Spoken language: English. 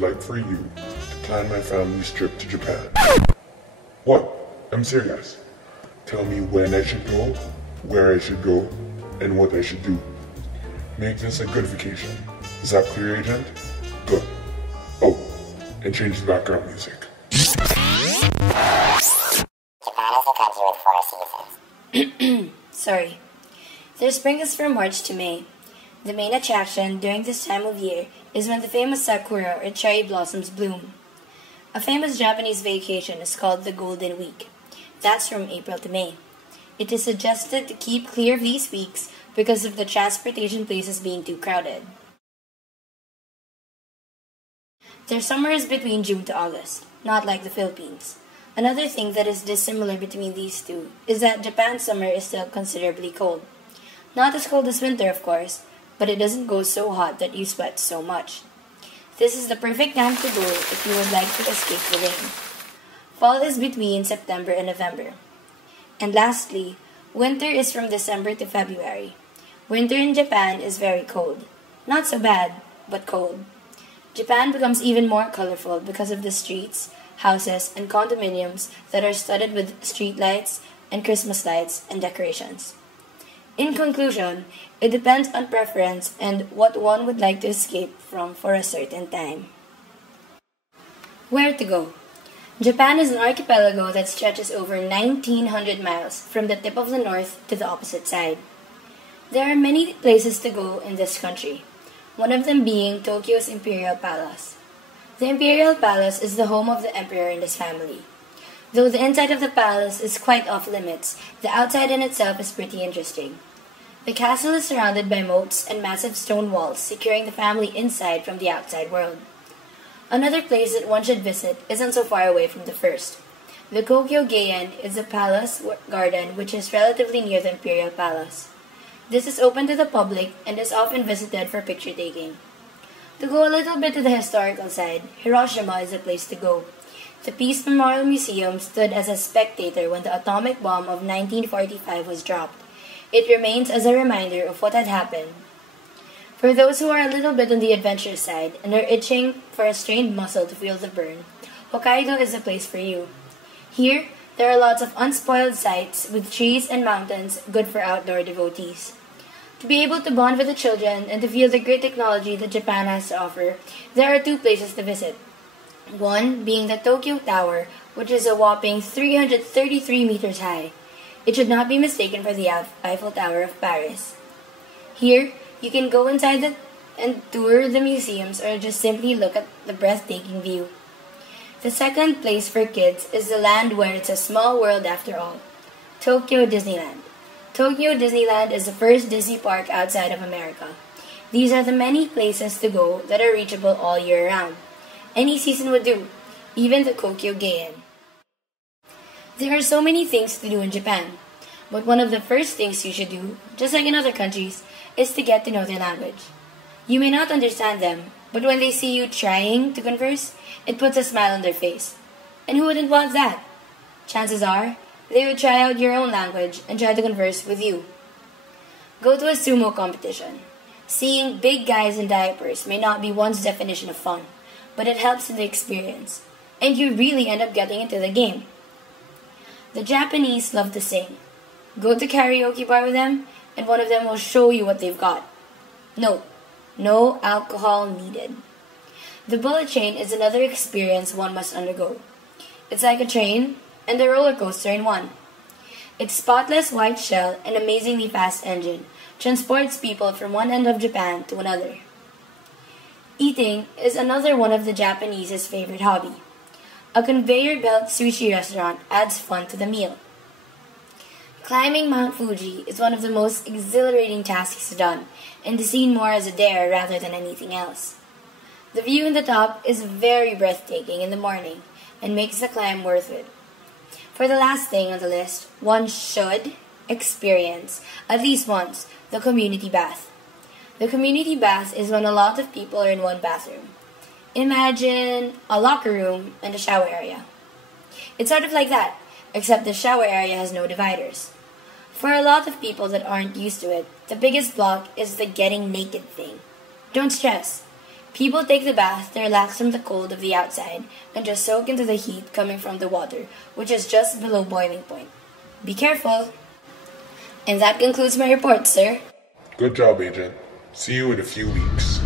would like for you to plan my family's trip to Japan. What? I'm serious. Tell me when I should go, where I should go, and what I should do. Make this a good vacation. Is that clear, Agent? Good. Oh, and change the background music. Japan is a country with 4 seasons. Sorry. Their spring is from March to May. The main attraction during this time of year is when the famous sakura or cherry blossoms bloom. A famous Japanese vacation is called the Golden Week. That's from April to May. It is suggested to keep clear of these weeks because of the transportation places being too crowded. Their summer is between June to August, not like the Philippines. Another thing that is dissimilar between these two is that Japan's summer is still considerably cold. Not as cold as winter, of course, but it doesn't go so hot that you sweat so much. This is the perfect time to go if you would like to escape the rain. Fall is between September and November. And lastly, winter is from December to February. Winter in Japan is very cold. Not so bad, but cold. Japan becomes even more colorful because of the streets, houses, and condominiums that are studded with street lights and Christmas lights and decorations. In conclusion, it depends on preference and what one would like to escape from for a certain time. Where to go? Japan is an archipelago that stretches over 1,900 miles from the tip of the north to the opposite side. There are many places to go in this country, one of them being Tokyo's Imperial Palace. The Imperial Palace is the home of the emperor and his family. Though the inside of the palace is quite off limits, the outside in itself is pretty interesting. The castle is surrounded by moats and massive stone walls securing the family inside from the outside world. Another place that one should visit isn't so far away from the first. The Kokyo-Geien is a palace garden which is relatively near the Imperial Palace. This is open to the public and is often visited for picture taking. To go a little bit to the historical side, Hiroshima is a place to go. The Peace Memorial Museum stood as a spectator when the atomic bomb of 1945 was dropped. It remains as a reminder of what had happened. For those who are a little bit on the adventure side and are itching for a strained muscle to feel the burn, Hokkaido is a place for you. Here, there are lots of unspoiled sights with trees and mountains good for outdoor devotees. To be able to bond with the children and to feel the great technology that Japan has to offer, there are 2 places to visit. One being the Tokyo Tower, which is a whopping 333 meters high. It should not be mistaken for the Eiffel Tower of Paris. Here, you can go inside and tour the museums or just simply look at the breathtaking view. The second place for kids is the land where it's a small world after all, Tokyo Disneyland. Tokyo Disneyland is the first Disney park outside of America. These are the many places to go that are reachable all year round. Any season would do, even the Kokyo-Geien. There are so many things to do in Japan, but one of the first things you should do, just like in other countries, is to get to know their language. You may not understand them, but when they see you trying to converse, it puts a smile on their face. And who wouldn't want that? Chances are, they would try out your own language and try to converse with you. Go to a sumo competition. Seeing big guys in diapers may not be one's definition of fun, but it helps in the experience, and you really end up getting into the game. The Japanese love to sing. Go to karaoke bar with them, and one of them will show you what they've got. Note, no alcohol needed. The bullet train is another experience one must undergo. It's like a train and a roller coaster in one. Its spotless white shell and amazingly fast engine transports people from one end of Japan to another. Eating is another one of the Japanese's favorite hobby. A conveyor belt sushi restaurant adds fun to the meal. Climbing Mount Fuji is one of the most exhilarating tasks done, and is seen more as a dare rather than anything else. The view in the top is very breathtaking in the morning and makes the climb worth it. For the last thing on the list, one should experience, at least once, the community bath. The community bath is when a lot of people are in one bathroom. Imagine a locker room and a shower area. It's sort of like that, except the shower area has no dividers. For a lot of people that aren't used to it, the biggest block is the getting naked thing. Don't stress. People take the bath to relax from the cold of the outside and just soak into the heat coming from the water, which is just below boiling point. Be careful! And that concludes my report, sir. Good job, Agent. See you in a few weeks.